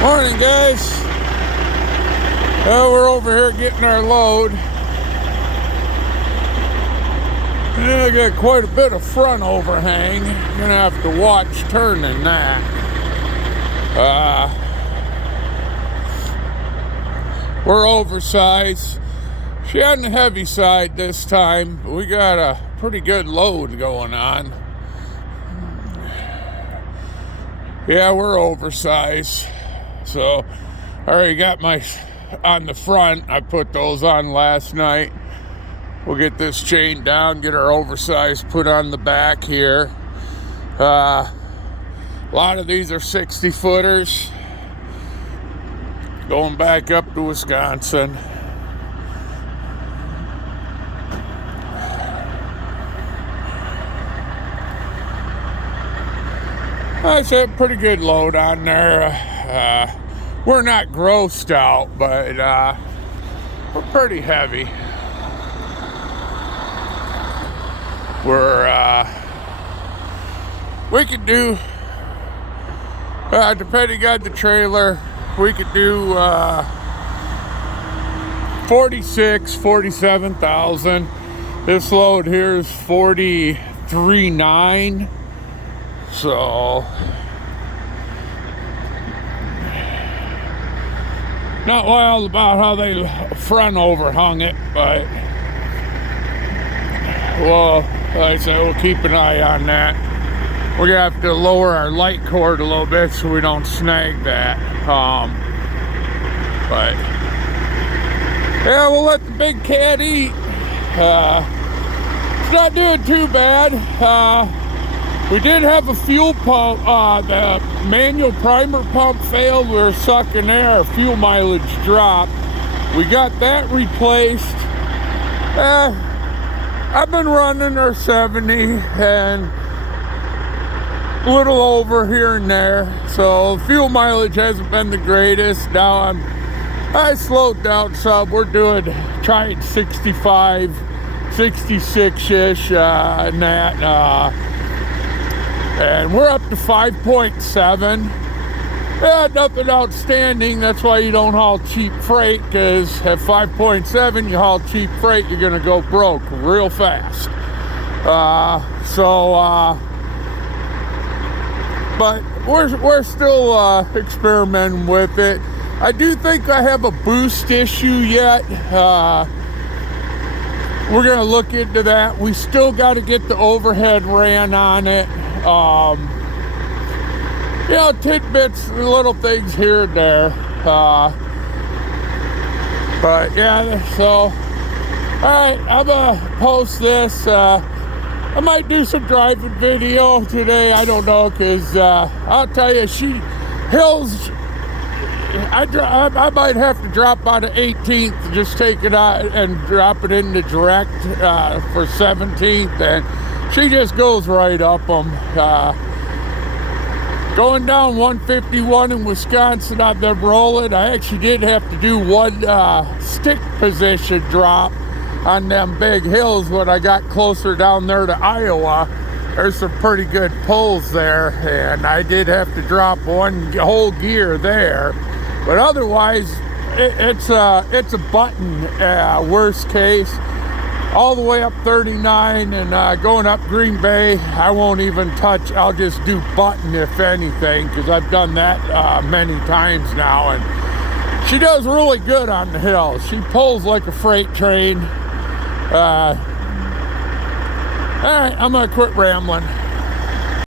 Morning, guys. We're over here getting our load. I got quite a bit of front overhang. Gonna have to watch turning that. We're oversized. She on the heavy side this time, but we got a pretty good load going on. Yeah, we're oversized. So I already got my on the front. I put those on last night. We'll get this chain down, get our oversized put on the back here. A lot of these are 60 footers going back up to Wisconsin. That's a pretty good load on there. We're not grossed out, but we're pretty heavy. We could do, depending on the trailer, we could do 47,000. This load here is 43.9. So not wild about how they front overhung it, but well, like I said, we'll keep an eye on that. We're gonna have to lower our light cord a little bit so we don't snag that. But yeah, we'll let the big cat eat. It's not doing too bad. We did have a fuel pump, the manual primer pump failed. We were sucking air, our fuel mileage dropped. We got that replaced. I've been running our 70 and a little over here and there. So fuel mileage hasn't been the greatest. Now I slowed down some. We're trying 65, 66-ish and that. And we're up to 5.7. Yeah, nothing outstanding. That's why you don't haul cheap freight, because at 5.7, you haul cheap freight, you're gonna go broke real fast. But we're still experimenting with it. I do think I have a boost issue yet. We're gonna look into that. We still got to get the overhead ran on it. Tidbits, little things here and there. But yeah, so alright, I'm gonna post this. I might do some driving video today, I don't know, because I'll tell you, hills, I might have to drop out of 18th, just take it out and drop it into direct for 17th, and she just goes right up them. Going down 151 in Wisconsin, I've been rolling. I actually did have to do one stick position drop on them big hills when I got closer down there to Iowa. There's some pretty good pulls there, and I did have to drop one whole gear there. But otherwise, it's a button, worst case. All the way up 39 and going up Green Bay, I won't even touch. I'll just do button if anything, because I've done that many times now, and she does really good on the hills. She pulls like a freight train. All right, I'm gonna quit rambling.